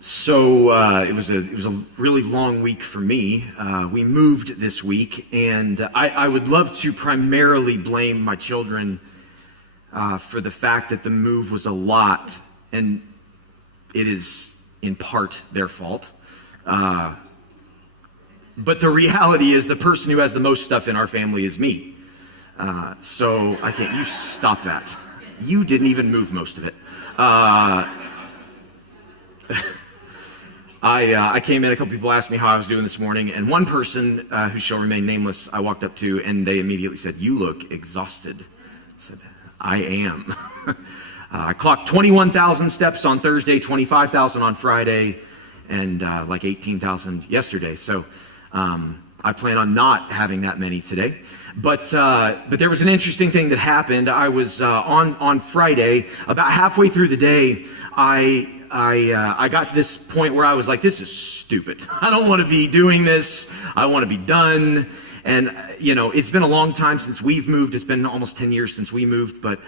So it was a really long week for me. We moved this week, and I would love to primarily blame my children for the fact that the move was a lot, and it is in part their fault. But the reality is the person who has the most stuff in our family is me. So I can't, you stop that. You didn't even move most of it. I came in, a couple people asked me how I was doing this morning, and one person who shall remain nameless, I walked up to, and they immediately said, "You look exhausted." I said, "I am." I clocked 21,000 steps on Thursday, 25,000 on Friday, and like 18,000 yesterday. So I plan on not having that many today. But there was an interesting thing that happened. I was on Friday, about halfway through the day, I got to this point where I was like, this is stupid. I don't want to be doing this. I want to be done. And, you know, it's been a long time since we've moved. It's been almost 10 years since we moved. But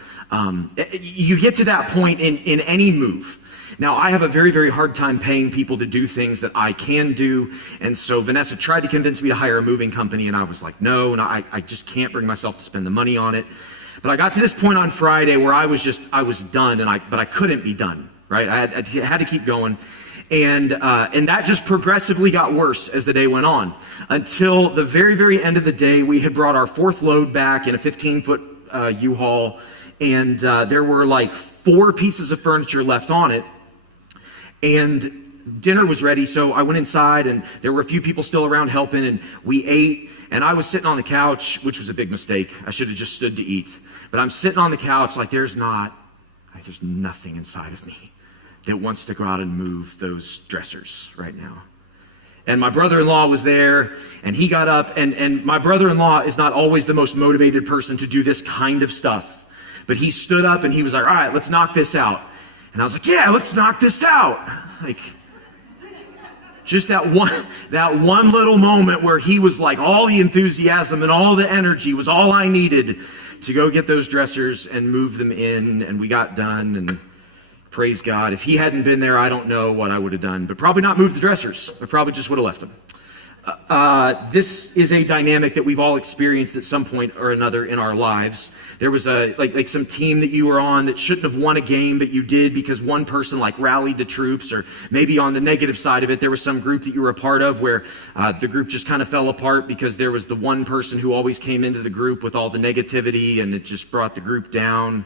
you get to that point in any move. Now, I have a very, very hard time paying people to do things that I can do. And so Vanessa tried to convince me to hire a moving company. And I was like, no, I just can't bring myself to spend the money on it. But I got to this point on Friday where I was done, but I couldn't be done. Right, I had to keep going, and that just progressively got worse as the day went on, until the very, very end of the day. We had brought our fourth load back in a 15-foot U-Haul, and there were like 4 pieces of furniture left on it, and dinner was ready. So I went inside, and there were a few people still around helping, and we ate. And I was sitting on the couch, which was a big mistake. I should have just stood to eat, but I'm sitting on the couch like there's nothing inside of me that wants to go out and move those dressers right now. And my brother-in-law was there, and he got up, and my brother-in-law is not always the most motivated person to do this kind of stuff. But he stood up and he was like, all right, let's knock this out. And I was like, yeah, let's knock this out. Like, just that one little moment where he was like, all the enthusiasm and all the energy was all I needed to go get those dressers and move them in, and we got done, and praise God. If he hadn't been there, I don't know what I would have done, but probably not moved the dressers. I probably just would have left them. This is a dynamic that we've all experienced at some point or another in our lives. There was like some team that you were on that shouldn't have won a game, but you did because one person like rallied the troops, or maybe on the negative side of it, there was some group that you were a part of where the group just kind of fell apart because there was the one person who always came into the group with all the negativity, and it just brought the group down.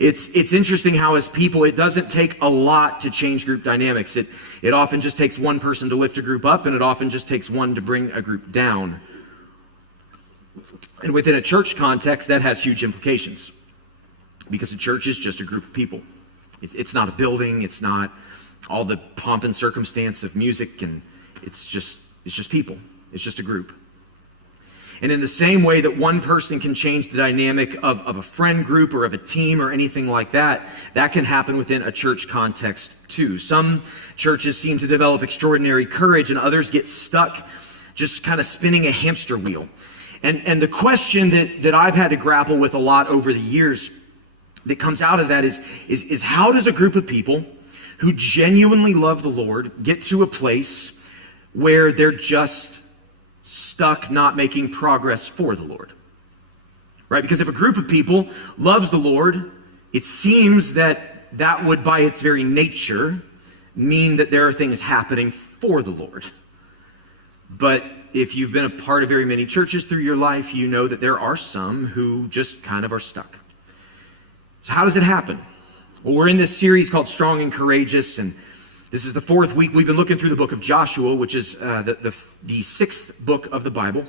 It's interesting how as people, it doesn't take a lot to change group dynamics. It often just takes one person to lift a group up, and it often just takes one to bring a group down. And within a church context, that has huge implications, because a church is just a group of people. It's not a building. It's not all the pomp and circumstance of music, and it's just people. It's just a group. And in the same way that one person can change the dynamic of a friend group or of a team or anything like that, that can happen within a church context too. Some churches seem to develop extraordinary courage, and others get stuck just kind of spinning a hamster wheel. And the question that I've had to grapple with a lot over the years that comes out of that is how does a group of people who genuinely love the Lord get to a place where they're just stuck not making progress for the Lord, right? Because if a group of people loves the Lord, it seems that would by its very nature mean that there are things happening for the Lord. But if you've been a part of very many churches through your life, you know that there are some who just kind of are stuck. So how does it happen? Well, we're in this series called Strong and Courageous, and this is the 4th week. We've been looking through the book of Joshua, which is the 6th book of the Bible.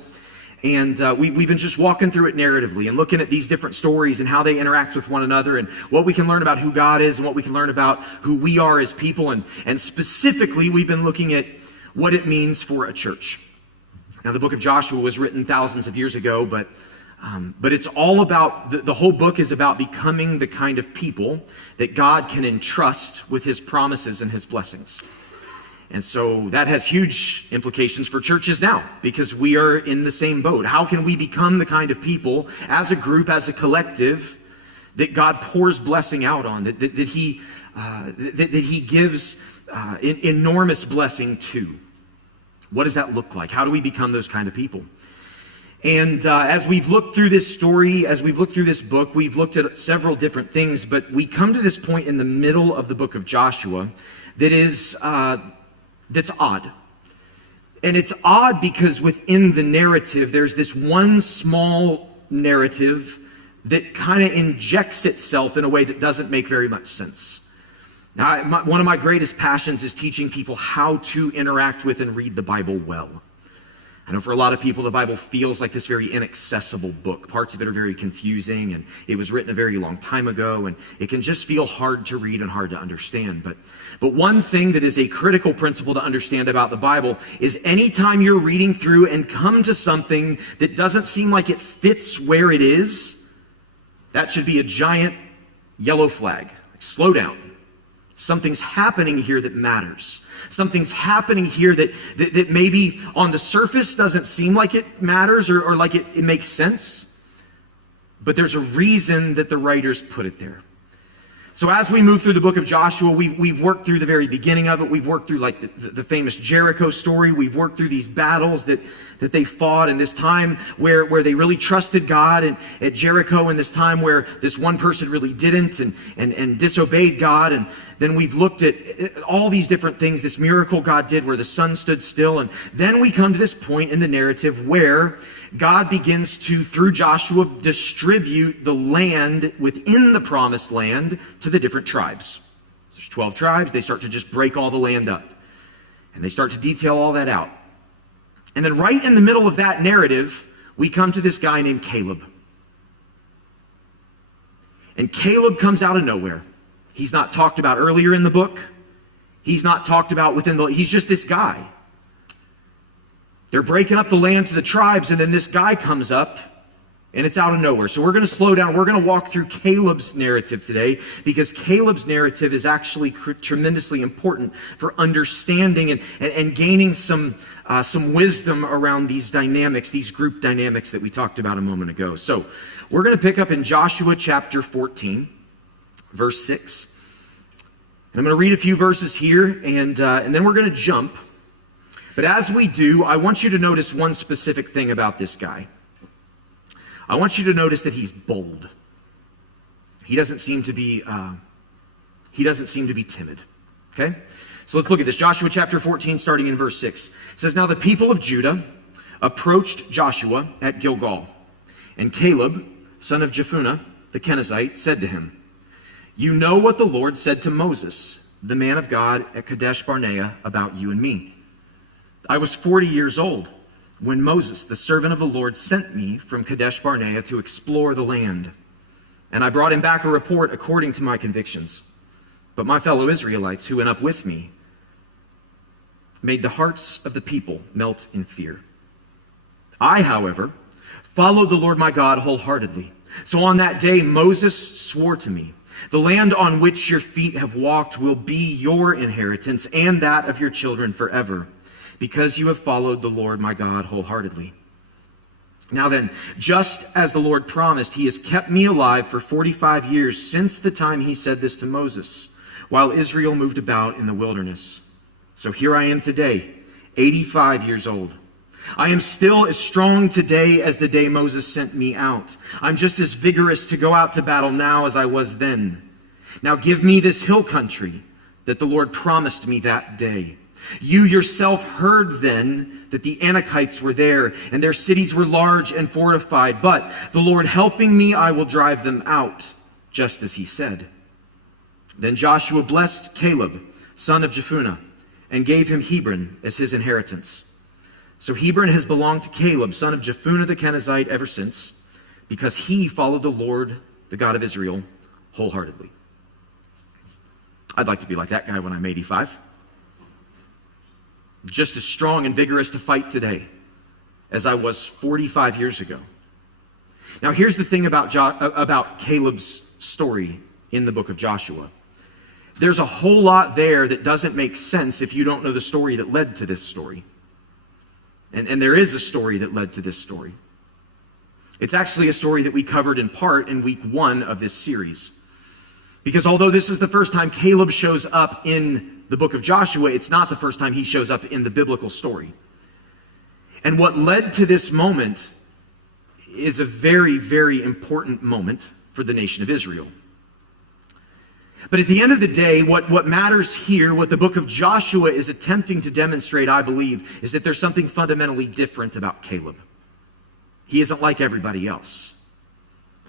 And we've been just walking through it narratively and looking at these different stories and how they interact with one another and what we can learn about who God is and what we can learn about who we are as people. And specifically, we've been looking at what it means for a church. Now, the book of Joshua was written thousands of years ago, but it's all about, the whole book is about becoming the kind of people that God can entrust with his promises and his blessings. And so that has huge implications for churches now, because we are in the same boat. How can we become the kind of people, as a group, as a collective, that God pours blessing out on, that he gives enormous blessing too. What does that look like? How do we become those kind of people? And as we've looked through this story, as we've looked through this book, we've looked at several different things, but we come to this point in the middle of the book of Joshua that is that's odd. And it's odd because within the narrative, there's this one small narrative that kind of injects itself in a way that doesn't make very much sense. Now, one of my greatest passions is teaching people how to interact with and read the Bible well. I know for a lot of people, the Bible feels like this very inaccessible book. Parts of it are very confusing, and it was written a very long time ago, and it can just feel hard to read and hard to understand. But one thing that is a critical principle to understand about the Bible is anytime you're reading through and come to something that doesn't seem like it fits where it is, that should be a giant yellow flag. Slow down. Something's happening here that matters. Something's happening here that maybe on the surface doesn't seem like it matters or like it makes sense. But there's a reason that the writers put it there. So as we move through the book of Joshua, we've worked through the very beginning of it. We've worked through like the famous Jericho story. We've worked through these battles that they fought in this time where they really trusted God and at Jericho, and this time where this one person really didn't and disobeyed God. And then we've looked at all these different things, this miracle God did where the sun stood still. And then we come to this point in the narrative where God begins to, through Joshua, distribute the land within the promised land to the different tribes. There's 12 tribes. They start to just break all the land up. And they start to detail all that out. And then right in the middle of that narrative, we come to this guy named Caleb. And Caleb comes out of nowhere. He's not talked about earlier in the book. He's not talked about he's just this guy. They're breaking up the land to the tribes, and then this guy comes up, and it's out of nowhere. So we're going to slow down. We're going to walk through Caleb's narrative today, because Caleb's narrative is actually tremendously important for understanding and gaining some wisdom around these dynamics, these group dynamics that we talked about a moment ago. So we're going to pick up in Joshua chapter 14, verse 6. And I'm going to read a few verses here, and then we're going to jump. But as we do, I want you to notice one specific thing about this guy. I want you to notice that he's bold. He doesn't seem to be timid. Okay? So let's look at this. Joshua chapter 14, starting in verse 6. It says, "Now the people of Judah approached Joshua at Gilgal, and Caleb, son of Jephunneh, the Kenizzite, said to him, 'You know what the Lord said to Moses, the man of God at Kadesh Barnea, about you and me. I was 40 years old when Moses, the servant of the Lord, sent me from Kadesh Barnea to explore the land. And I brought him back a report according to my convictions. But my fellow Israelites who went up with me made the hearts of the people melt in fear. I, however, followed the Lord my God wholeheartedly. So on that day Moses swore to me, the land on which your feet have walked will be your inheritance and that of your children forever, because you have followed the Lord my God wholeheartedly. Now then, just as the Lord promised, he has kept me alive for 45 years since the time he said this to Moses, while Israel moved about in the wilderness. So here I am today, 85 years old. I am still as strong today as the day Moses sent me out. I'm just as vigorous to go out to battle now as I was then. Now give me this hill country that the Lord promised me that day. You yourself heard then that the Anakites were there, and their cities were large and fortified. But the Lord helping me, I will drive them out, just as he said.' Then Joshua blessed Caleb, son of Jephunneh, and gave him Hebron as his inheritance. So Hebron has belonged to Caleb, son of Jephunneh the Kenizzite, ever since, because he followed the Lord, the God of Israel, wholeheartedly." I'd like to be like that guy when I'm 85. Just as strong and vigorous to fight today as I was 45 years ago. Now here's the thing about Caleb's story in the book of Joshua. There's a whole lot there that doesn't make sense if you don't know the story that led to this story. And there is a story that led to this story. It's actually a story that we covered in part in week 1 of this series. Because although this is the first time Caleb shows up in the book of Joshua, it's not the first time he shows up in the biblical story. And what led to this moment is a very, very important moment for the nation of Israel. But at the end of the day, what matters here, what the book of Joshua is attempting to demonstrate, I believe, is that there's something fundamentally different about Caleb. He isn't like everybody else.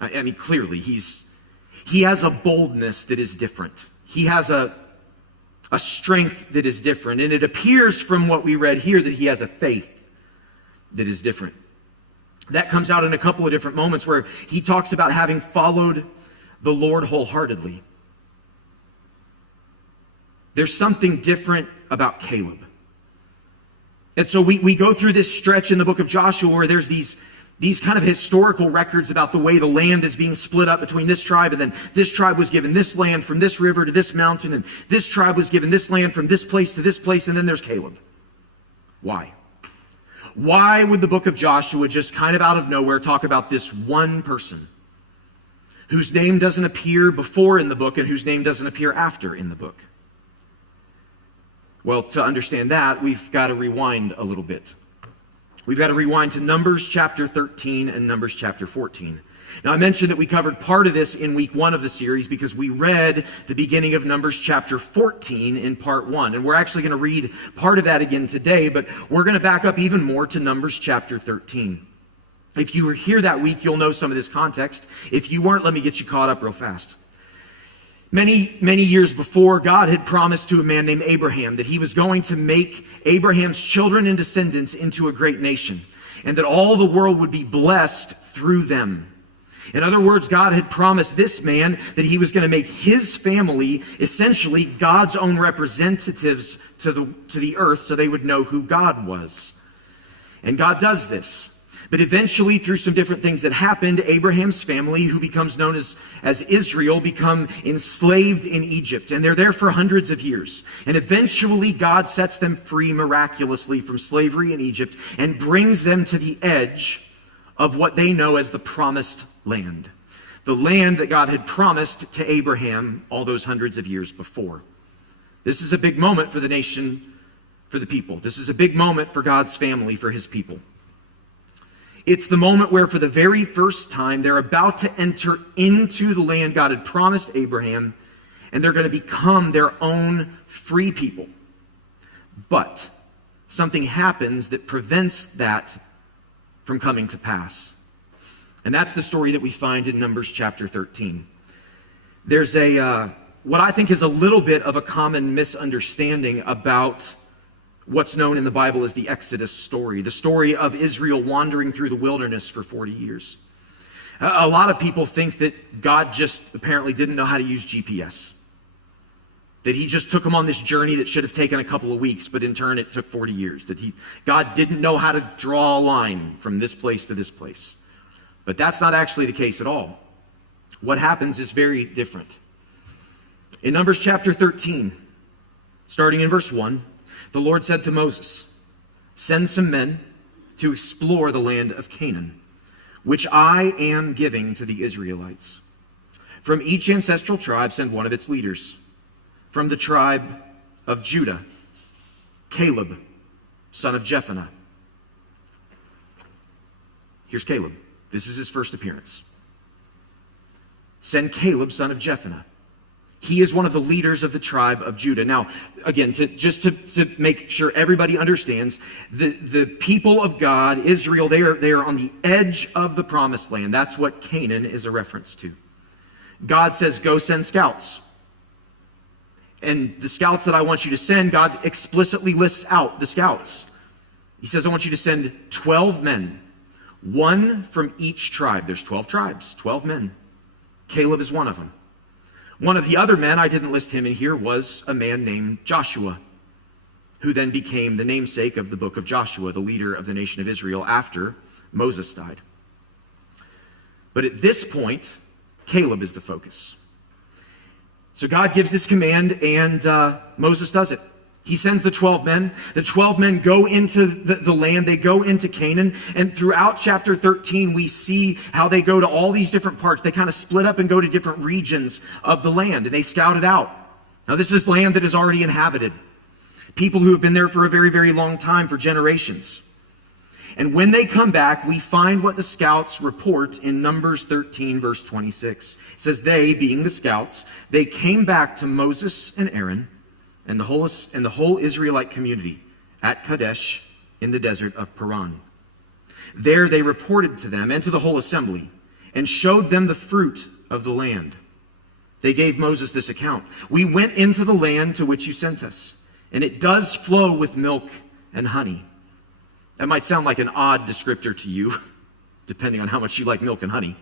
I mean, clearly, he has a boldness that is different. He has a strength that is different. And it appears from what we read here that he has a faith that is different. That comes out in a couple of different moments where he talks about having followed the Lord wholeheartedly. There's something different about Caleb. And so we go through this stretch in the book of Joshua where there's these kind of historical records about the way the land is being split up between this tribe, and then this tribe was given this land from this river to this mountain, and this tribe was given this land from this place to this place, and then there's Caleb. Why? Why would the book of Joshua just kind of out of nowhere talk about this one person whose name doesn't appear before in the book and whose name doesn't appear after in the book? Well, to understand that, we've got to rewind a little bit. We've got to rewind to Numbers chapter 13 and Numbers chapter 14. Now, I mentioned that we covered part of this in week 1 of the series because we read the beginning of Numbers chapter 14 in part 1. And we're actually going to read part of that again today, but we're going to back up even more to Numbers chapter 13. If you were here that week, you'll know some of this context. If you weren't, let me get you caught up real fast. Many, many years before, God had promised to a man named Abraham that he was going to make Abraham's children and descendants into a great nation, and that all the world would be blessed through them. In other words, God had promised this man that he was going to make his family essentially God's own representatives to the earth so they would know who God was. And God does this. But eventually, through some different things that happened, Abraham's family, who becomes known as Israel, become enslaved in Egypt. And they're there for hundreds of years. And eventually, God sets them free miraculously from slavery in Egypt and brings them to the edge of what they know as the promised land. The land that God had promised to Abraham all those hundreds of years before. This is a big moment for the nation, for the people. This is a big moment for God's family, for his people. It's the moment where for the very first time they're about to enter into the land God had promised Abraham, and they're going to become their own free people. But something happens that prevents that from coming to pass. And that's the story that we find in Numbers chapter 13. There's what I think is a little bit of a common misunderstanding about what's known in the Bible as the Exodus story, the story of Israel wandering through the wilderness for 40 years. A lot of people think that God just apparently didn't know how to use GPS. That he just took them on this journey that should have taken a couple of weeks, but in turn it took 40 years. That God didn't know how to draw a line from this place to this place. But that's not actually the case at all. What happens is very different. In Numbers chapter 13, starting in verse 1, the Lord said to Moses, "Send some men to explore the land of Canaan, which I am giving to the Israelites. From each ancestral tribe, send one of its leaders. From the tribe of Judah, Caleb, son of Jephunneh." Here's Caleb. This is his first appearance. Send Caleb, son of Jephunneh. He is one of the leaders of the tribe of Judah. Now, again, to make sure everybody understands, the people of God, Israel, they are on the edge of the promised land. That's what Canaan is a reference to. God says, go send scouts. And the scouts that I want you to send, God explicitly lists out the scouts. He says, I want you to send 12 men, one from each tribe. There's 12 tribes, 12 men. Caleb is one of them. One of the other men, I didn't list him in here, was a man named Joshua, who then became the namesake of the book of Joshua, the leader of the nation of Israel after Moses died. But at this point, Caleb is the focus. So God gives this command, and Moses does it. He sends the 12 men. The 12 men go into the land. They go into Canaan. And throughout chapter 13, we see how they go to all these different parts. They kind of split up and go to different regions of the land. And they scout it out. Now, this is land that is already inhabited. People who have been there for a very, very long time, for generations. And when they come back, we find what the scouts report in Numbers 13, verse 26. It says, they, being the scouts, they came back to Moses and Aaron and the whole Israelite community at Kadesh in the desert of Paran. There they reported to them and to the whole assembly and showed them the fruit of the land. They gave Moses this account. We went into the land to which you sent us, and it does flow with milk and honey. That might sound like an odd descriptor to you, depending on how much you like milk and honey.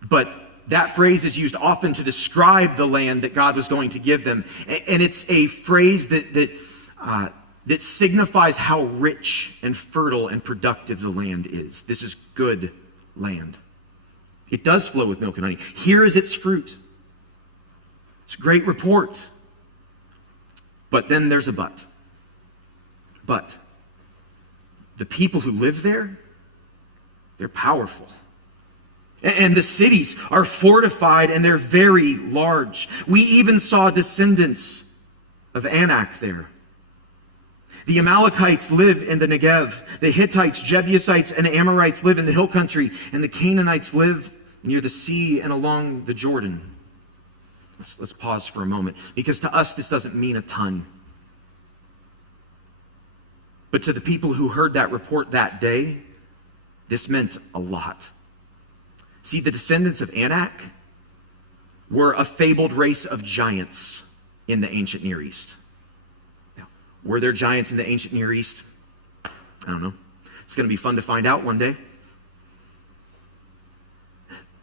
But that phrase is used often to describe the land that God was going to give them. And it's a phrase that signifies how rich and fertile and productive the land is. This is good land. It does flow with milk and honey. Here is its fruit. It's a great report. But then there's a but. But the people who live there, they're powerful. And the cities are fortified and they're very large. We even saw descendants of Anak there. The Amalekites live in the Negev. The Hittites, Jebusites, and Amorites live in the hill country. And the Canaanites live near the sea and along the Jordan. Let's pause for a moment, because to us this doesn't mean a ton. But to the people who heard that report that day, this meant a lot. See, the descendants of Anak were a fabled race of giants in the ancient Near East. Now, were there giants in the ancient Near East? I don't know. It's going to be fun to find out one day.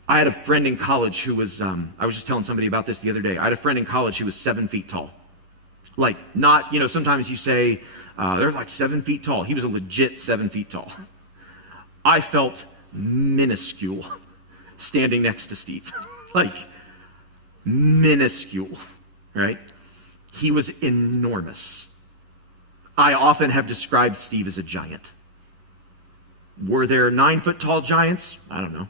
I had a friend in college who was, I was just telling somebody about this the other day. I had a friend in college who was 7 feet tall. Like, not, sometimes you say, they're like 7 feet tall. He was a legit 7 feet tall. I felt minuscule standing next to Steve. Like, minuscule, right? He was enormous. I often have described Steve as a giant. Were there 9 foot tall giants? I don't know.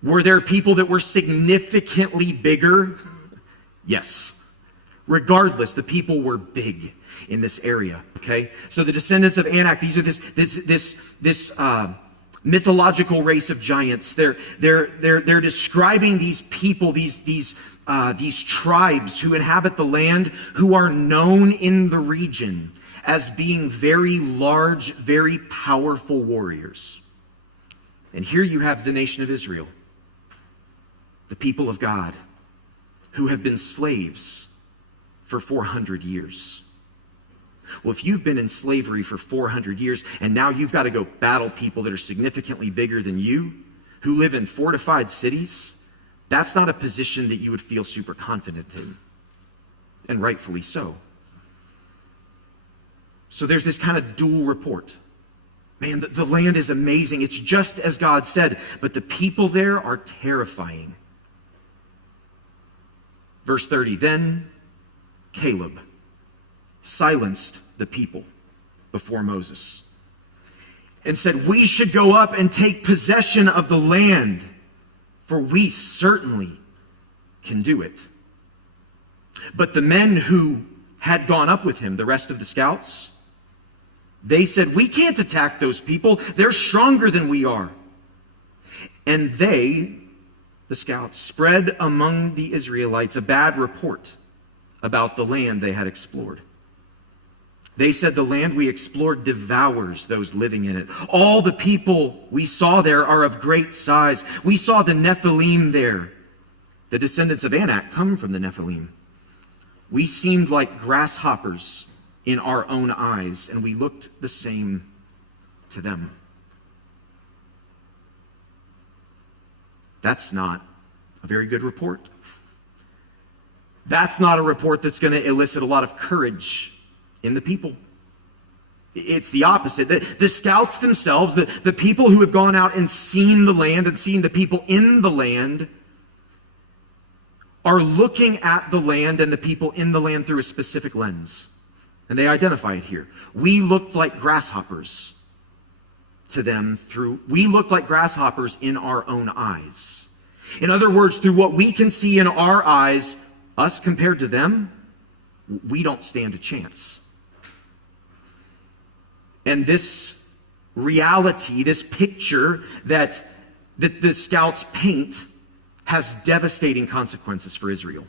Were there people that were significantly bigger? Yes. Regardless, the people were big in this area, okay? So the descendants of Anak, these are this mythological race of giants. They're describing these people, these tribes who inhabit the land, who are known in the region as being very large, very powerful warriors. And here you have the nation of Israel, the people of God, who have been slaves for 400 years. Well, if you've been in slavery for 400 years and now you've got to go battle people that are significantly bigger than you, who live in fortified cities, that's not a position that you would feel super confident in. And rightfully so. So there's this kind of dual report. Man, the land is amazing. It's just as God said, but the people there are terrifying. Verse 30, then Caleb silenced the people before Moses and said, we should go up and take possession of the land, for we certainly can do it. But the men who had gone up with him, the rest of the scouts, they said, we can't attack those people. They're stronger than we are. And they, the scouts, spread among the Israelites a bad report about the land they had explored. They said, the land we explored devours those living in it. All the people we saw there are of great size. We saw the Nephilim there. The descendants of Anak come from the Nephilim. We seemed like grasshoppers in our own eyes, and we looked the same to them. That's not a very good report. That's not a report that's going to elicit a lot of courage in the people. It's the opposite. The scouts themselves, the people who have gone out and seen the land and seen the people in the land, are looking at the land and the people in the land through a specific lens. And they identify it here. We looked like grasshoppers to them we looked like grasshoppers in our own eyes. In other words, through what we can see in our eyes, us compared to them, we don't stand a chance. And this reality, this picture that the scouts paint has devastating consequences for Israel.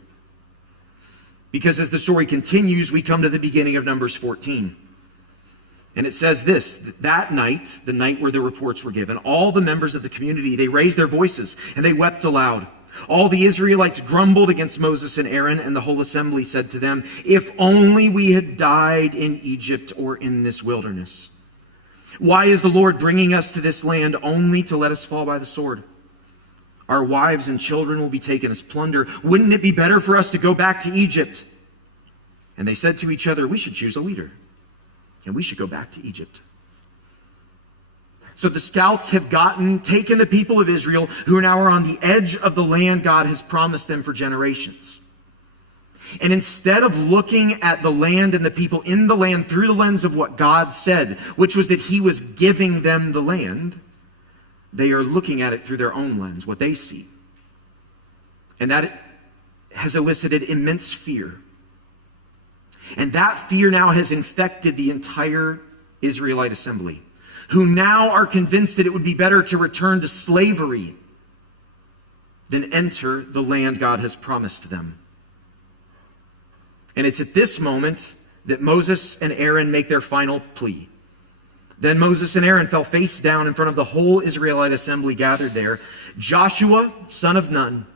Because as the story continues, we come to the beginning of Numbers 14. And it says this: that night, the night where the reports were given, all the members of the community, they raised their voices and they wept aloud. All the Israelites grumbled against Moses and Aaron, and the whole assembly said to them, "If only we had died in Egypt or in this wilderness. Why is the Lord bringing us to this land only to let us fall by the sword? Our wives and children will be taken as plunder. Wouldn't it be better for us to go back to Egypt?" And they said to each other, "We should choose a leader, and we should go back to Egypt." So the scouts have taken the people of Israel, who now are on the edge of the land God has promised them for generations. And instead of looking at the land and the people in the land through the lens of what God said, which was that he was giving them the land, they are looking at it through their own lens, what they see. And that has elicited immense fear. And that fear now has infected the entire Israelite assembly, who now are convinced that it would be better to return to slavery than enter the land God has promised them. And it's at this moment that Moses and Aaron make their final plea. Then Moses and Aaron fell face down in front of the whole Israelite assembly gathered there. Joshua, son of Nun,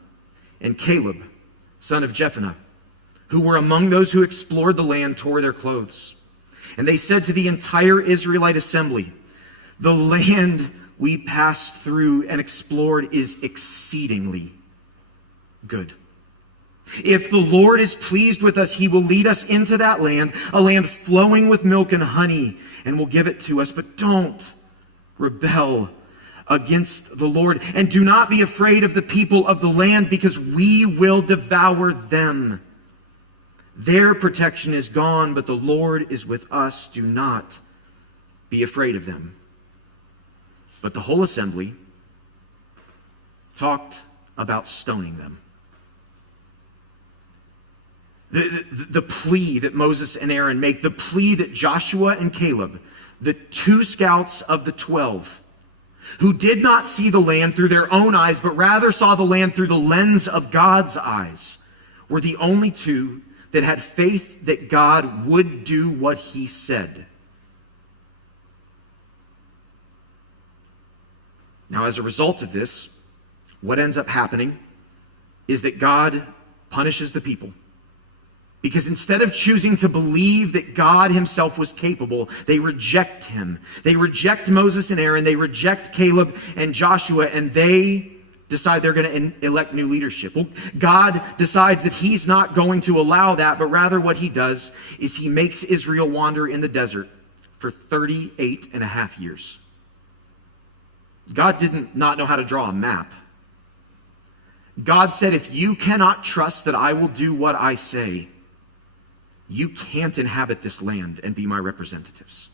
and Caleb, son of Jephunneh, who were among those who explored the land, tore their clothes. And they said to the entire Israelite assembly, "The land we passed through and explored is exceedingly good. If the Lord is pleased with us, he will lead us into that land, a land flowing with milk and honey, and will give it to us. But don't rebel against the Lord, and do not be afraid of the people of the land, because we will devour them. Their protection is gone, but the Lord is with us. Do not be afraid of them." But the whole assembly talked about stoning them. The plea that Moses and Aaron make, the plea that Joshua and Caleb, the two scouts of the 12, who did not see the land through their own eyes, but rather saw the land through the lens of God's eyes, were the only two that had faith that God would do what he said. Now, as a result of this, what ends up happening is that God punishes the people. Because instead of choosing to believe that God himself was capable, they reject him. They reject Moses and Aaron. They reject Caleb and Joshua, and they decide they're going to elect new leadership. Well, God decides that he's not going to allow that, but rather what he does is he makes Israel wander in the desert for 38 and a half years. God didn't not know how to draw a map. God said, if you cannot trust that I will do what I say, you can't inhabit this land and be my representatives.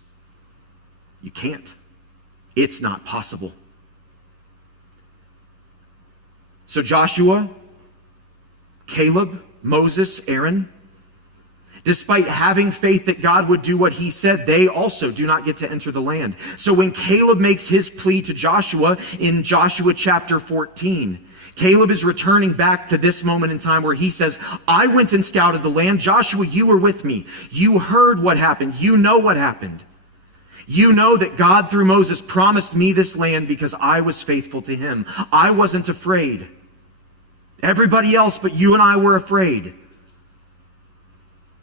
You can't. It's not possible. So Joshua, Caleb, Moses, Aaron, despite having faith that God would do what he said, they also do not get to enter the land. So when Caleb makes his plea to Joshua in Joshua chapter 14, Caleb is returning back to this moment in time where he says, I went and scouted the land. Joshua, you were with me. You heard what happened. You know what happened. You know that God through Moses promised me this land because I was faithful to him. I wasn't afraid. Everybody else but you and I were afraid.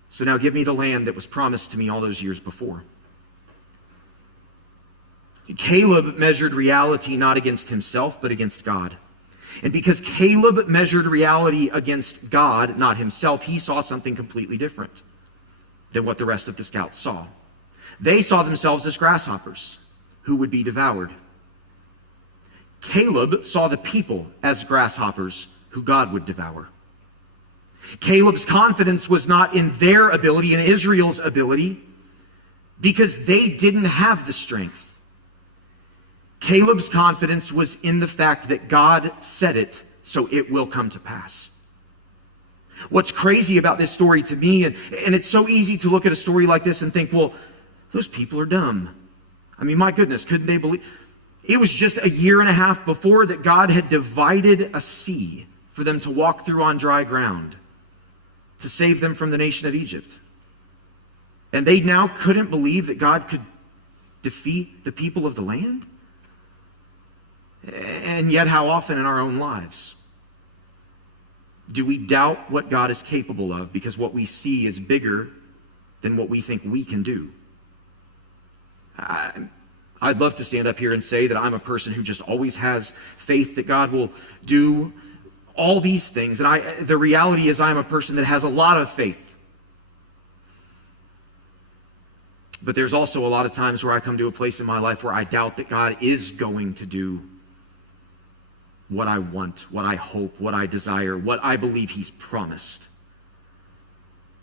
So now give me the land that was promised to me all those years before. Caleb measured reality not against himself, but against God. And because Caleb measured reality against God, not himself, he saw something completely different than what the rest of the scouts saw. They saw themselves as grasshoppers who would be devoured. Caleb saw the people as grasshoppers who God would devour. Caleb's confidence was not in their ability, in Israel's ability, because they didn't have the strength. Caleb's confidence was in the fact that God said it, so it will come to pass. What's crazy about this story to me, and it's so easy to look at a story like this and think, well, those people are dumb. I mean, my goodness, couldn't they believe? It was just a year and a half before that God had divided a sea for them to walk through on dry ground to save them from the nation of Egypt. And they now couldn't believe that God could defeat the people of the land? And yet, how often in our own lives do we doubt what God is capable of because what we see is bigger than what we think we can do? I'd love to stand up here and say that I'm a person who just always has faith that God will do all these things. And the reality is I'm a person that has a lot of faith. But there's also a lot of times where I come to a place in my life where I doubt that God is going to do what I want, what I hope, what I desire, what I believe he's promised.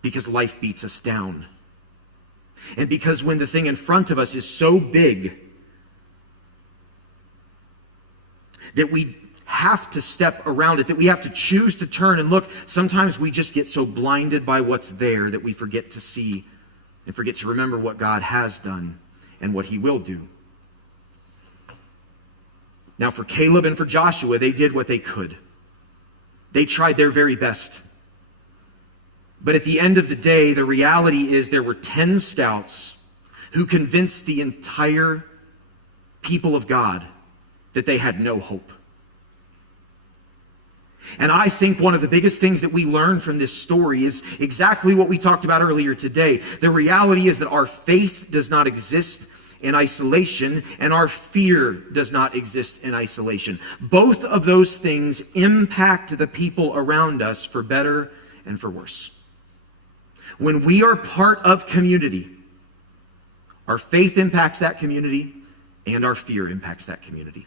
Because life beats us down. And because when the thing in front of us is so big that we have to step around it, that we have to choose to turn and look, sometimes we just get so blinded by what's there that we forget to see and forget to remember what God has done and what he will do. Now, for Caleb and for Joshua, they did what they could. They tried their very best. But at the end of the day, the reality is there were 10 scouts who convinced the entire people of God that they had no hope. And I think one of the biggest things that we learn from this story is exactly what we talked about earlier today. The reality is that our faith does not exist in isolation, and our fear does not exist in isolation. Both of those things impact the people around us for better and for worse. When we are part of community, our faith impacts that community, and our fear impacts that community.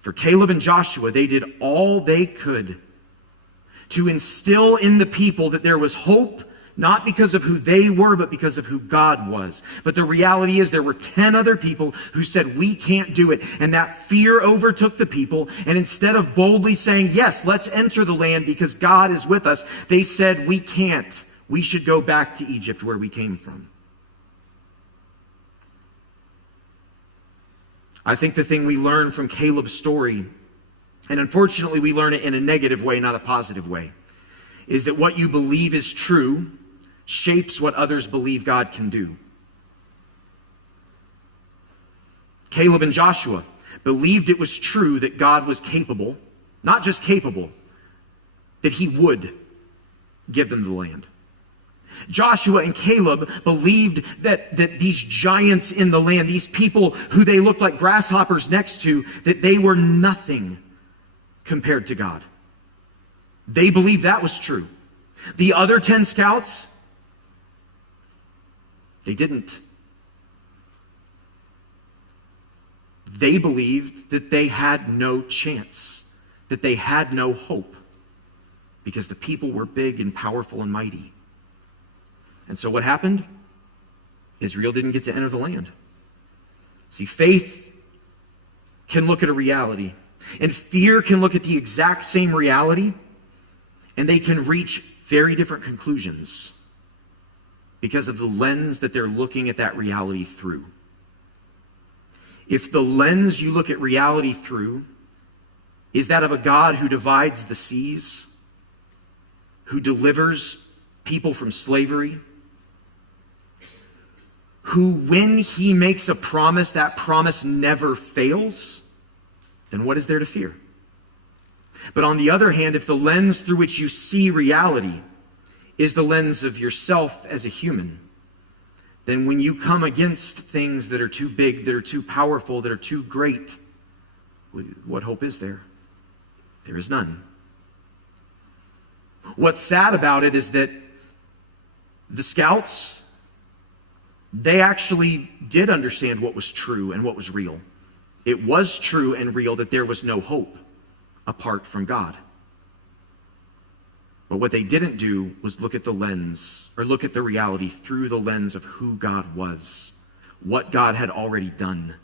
For Caleb and Joshua, they did all they could to instill in the people that there was hope, not because of who they were, but because of who God was. But the reality is there were 10 other people who said, we can't do it. And that fear overtook the people. And instead of boldly saying, yes, let's enter the land because God is with us, they said, we can't. We should go back to Egypt where we came from. I think the thing we learn from Caleb's story, and unfortunately we learn it in a negative way, not a positive way, is that what you believe is true shapes what others believe God can do. Caleb and Joshua believed it was true that God was capable, not just capable, that he would give them the land. Joshua and Caleb believed that these giants in the land, these people who they looked like grasshoppers next to, that they were nothing compared to God. They believed that was true. The other 10 scouts, they didn't. They believed that they had no chance, that they had no hope, because the people were big and powerful and mighty. And so what happened? Israel didn't get to enter the land. See, faith can look at a reality, and fear can look at the exact same reality, and they can reach very different conclusions because of the lens that they're looking at that reality through. If the lens you look at reality through is that of a God who divides the seas, who delivers people from slavery, who, when he makes a promise, that promise never fails, then what is there to fear? But on the other hand, if the lens through which you see reality is the lens of yourself as a human, then when you come against things that are too big, that are too powerful, that are too great, what hope is there? There is none. What's sad about it is that the scouts, they actually did understand what was true and what was real. It was true and real that there was no hope apart from God. But what they didn't do was look at the lens, or look at the reality through the lens of who God was, what God had already done.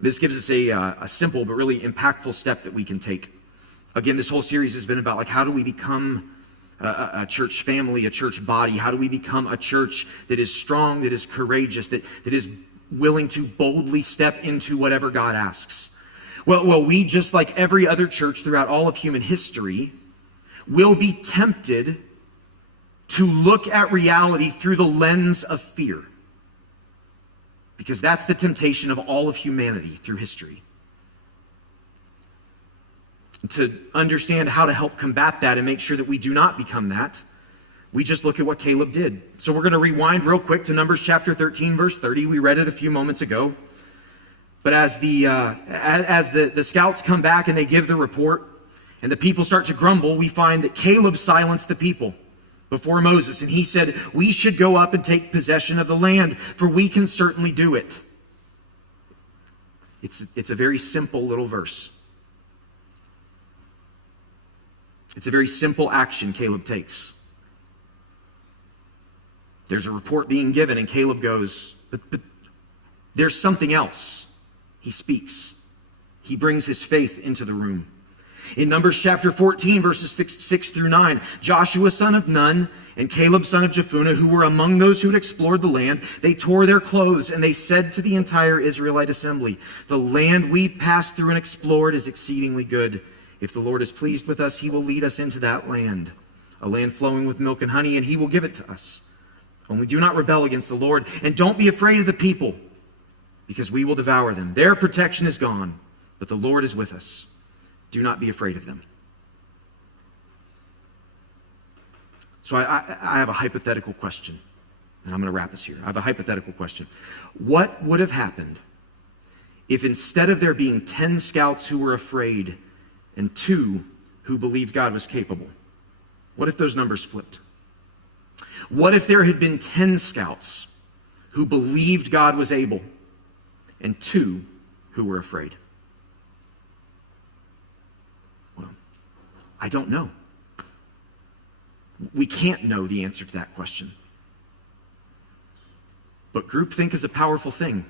This gives us a simple but really impactful step that we can take. Again, this whole series has been about like how do we become a church family, a church body? How do we become a church that is strong, that is courageous, that is willing to boldly step into whatever God asks? Well, we, just like every other church throughout all of human history, will be tempted to look at reality through the lens of fear. Because that's the temptation of all of humanity through history. To understand how to help combat that and make sure that we do not become that, we just look at what Caleb did. So we're going to rewind real quick to Numbers chapter 13, verse 30. We read it a few moments ago. But as the scouts come back and they give the report, and the people start to grumble, we find that Caleb silenced the people before Moses. And he said, we should go up and take possession of the land, for we can certainly do it. It's a very simple little verse. It's a very simple action Caleb takes. There's a report being given, and Caleb goes, but there's something else. He speaks. He brings his faith into the room. In Numbers chapter 14, verses 6 through 9, Joshua son of Nun and Caleb son of Jephunneh, who were among those who had explored the land, they tore their clothes, and they said to the entire Israelite assembly, the land we passed through and explored is exceedingly good. If the Lord is pleased with us, he will lead us into that land, a land flowing with milk and honey, and he will give it to us. Only do not rebel against the Lord, and don't be afraid of the people, because we will devour them. Their protection is gone, but the Lord is with us. Do not be afraid of them. So I have a hypothetical question, and I'm going to wrap us here. I have a hypothetical question. What would have happened if instead of there being 10 scouts who were afraid and 2 who believed God was capable? What if those numbers flipped? What if there had been 10 scouts who believed God was able and 2 who were afraid? Well, I don't know. We can't know the answer to that question. But groupthink is a powerful thing.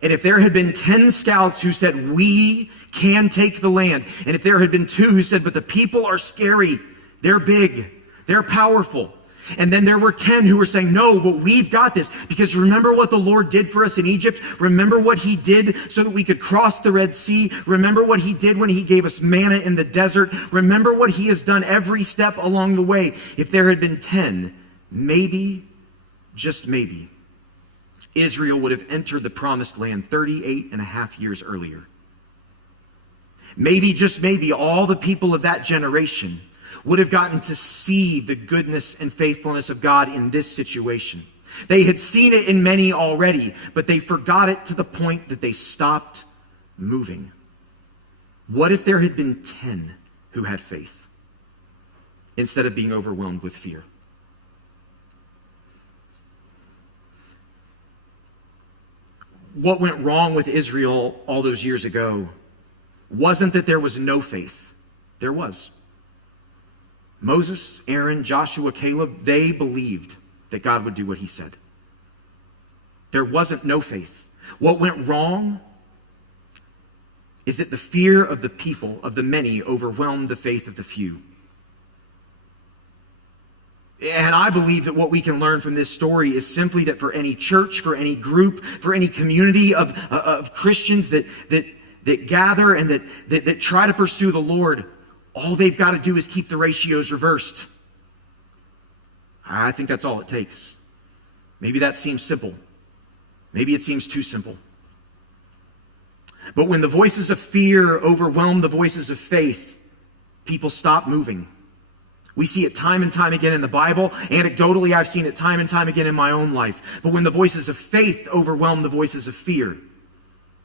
And if there had been 10 scouts who said, we can take the land, and if there had been 2 who said, but the people are scary, they're big, they're powerful, and then there were 10 who were saying, no, but we've got this, because remember what the Lord did for us in Egypt? Remember what he did so that we could cross the Red Sea? Remember what he did when he gave us manna in the desert? Remember what he has done every step along the way? If there had been 10, maybe, just maybe, Israel would have entered the promised land 38 and a half years earlier. Maybe, just maybe, all the people of that generation would have gotten to see the goodness and faithfulness of God in this situation. They had seen it in many already, but they forgot it to the point that they stopped moving. What if there had been 10 who had faith instead of being overwhelmed with fear? What went wrong with Israel all those years ago wasn't that there was no faith. There was. Moses, Aaron, Joshua, Caleb, they believed that God would do what he said. There wasn't no faith. What went wrong is that the fear of the people, of the many, overwhelmed the faith of the few. And I believe that what we can learn from this story is simply that for any church, for any group, for any community of Christians that gather and that try to pursue the Lord, all they've got to do is keep the ratios reversed. I think that's all it takes. Maybe that seems simple. Maybe it seems too simple. But when the voices of fear overwhelm the voices of faith, people stop moving. We see it time and time again in the Bible. Anecdotally, I've seen it time and time again in my own life. But when the voices of faith overwhelm the voices of fear,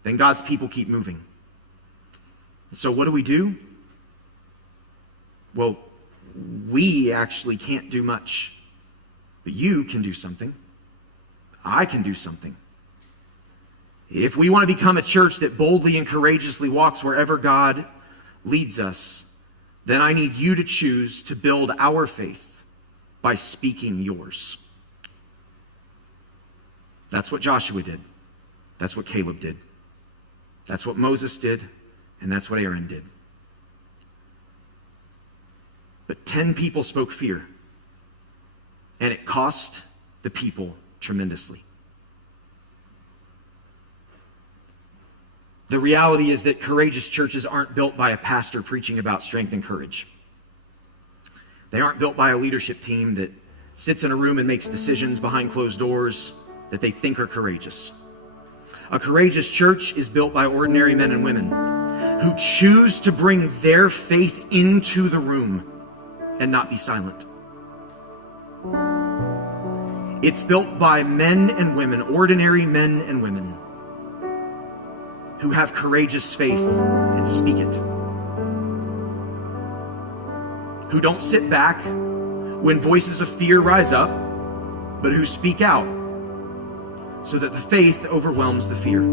then God's people keep moving. So what do? Well, we actually can't do much. But you can do something. I can do something. If we want to become a church that boldly and courageously walks wherever God leads us, then I need you to choose to build our faith by speaking yours. That's what Joshua did. That's what Caleb did. That's what Moses did. And that's what Aaron did. But 10 people spoke fear, and it cost the people tremendously. The reality is that courageous churches aren't built by a pastor preaching about strength and courage. They aren't built by a leadership team that sits in a room and makes decisions behind closed doors that they think are courageous. A courageous church is built by ordinary men and women who choose to bring their faith into the room and not be silent. It's built by men and women, ordinary men and women, who have courageous faith and speak it. Who don't sit back when voices of fear rise up, but who speak out so that the faith overwhelms the fear.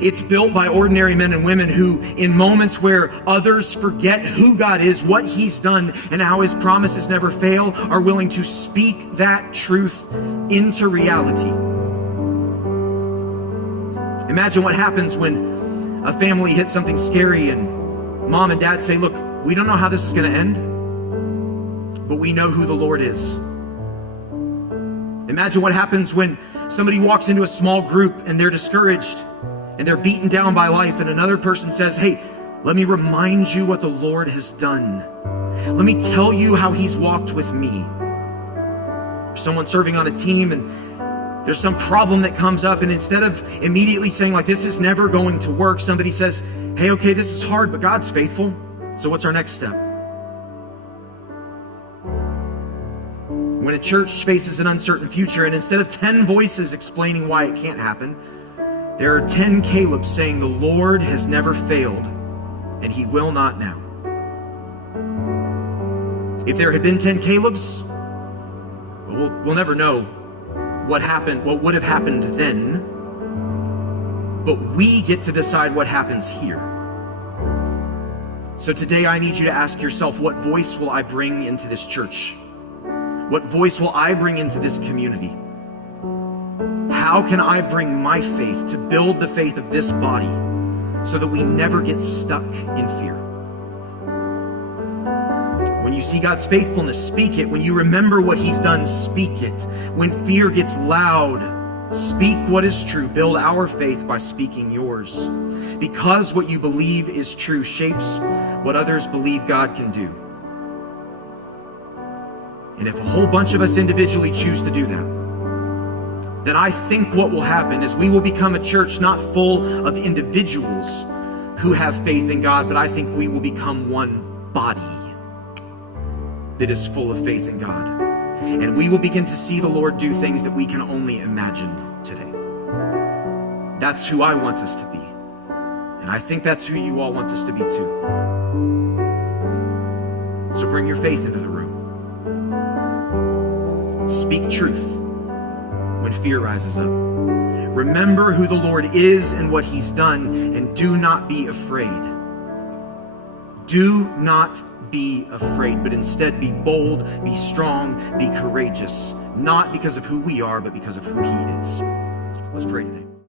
It's built by ordinary men and women who, in moments where others forget who God is, what He's done, and how His promises never fail, are willing to speak that truth into reality. Imagine what happens when a family hits something scary and mom and dad say, look, we don't know how this is going to end, but we know who the Lord is. Imagine what happens when somebody walks into a small group and they're discouraged and they're beaten down by life, and another person says, hey, let me remind you what the Lord has done. Let me tell you how He's walked with me. Someone serving on a team and there's some problem that comes up, and instead of immediately saying like, this is never going to work, somebody says, hey, okay, this is hard, but God's faithful. So what's our next step? When a church faces an uncertain future, and instead of 10 voices explaining why it can't happen, there are 10 Calebs saying the Lord has never failed, and He will not now. If there had been 10 Calebs, we'll never know what happened, what would have happened then, but we get to decide what happens here. So today I need you to ask yourself, what voice will I bring into this church? What voice will I bring into this community? How can I bring my faith to build the faith of this body so that we never get stuck in fear? When you see God's faithfulness, speak it. When you remember what He's done, speak it. When fear gets loud, speak what is true. Build our faith by speaking yours. Because what you believe is true shapes what others believe God can do. And if a whole bunch of us individually choose to do that, then I think what will happen is we will become a church not full of individuals who have faith in God, but I think we will become one body that is full of faith in God. And we will begin to see the Lord do things that we can only imagine today. That's who I want us to be. And I think that's who you all want us to be too. So bring your faith into the room. Speak truth when fear rises up. Remember who the Lord is and what He's done, and do not be afraid. Do not be afraid, but instead be bold, be strong, be courageous, not because of who we are, but because of who He is. Let's pray today.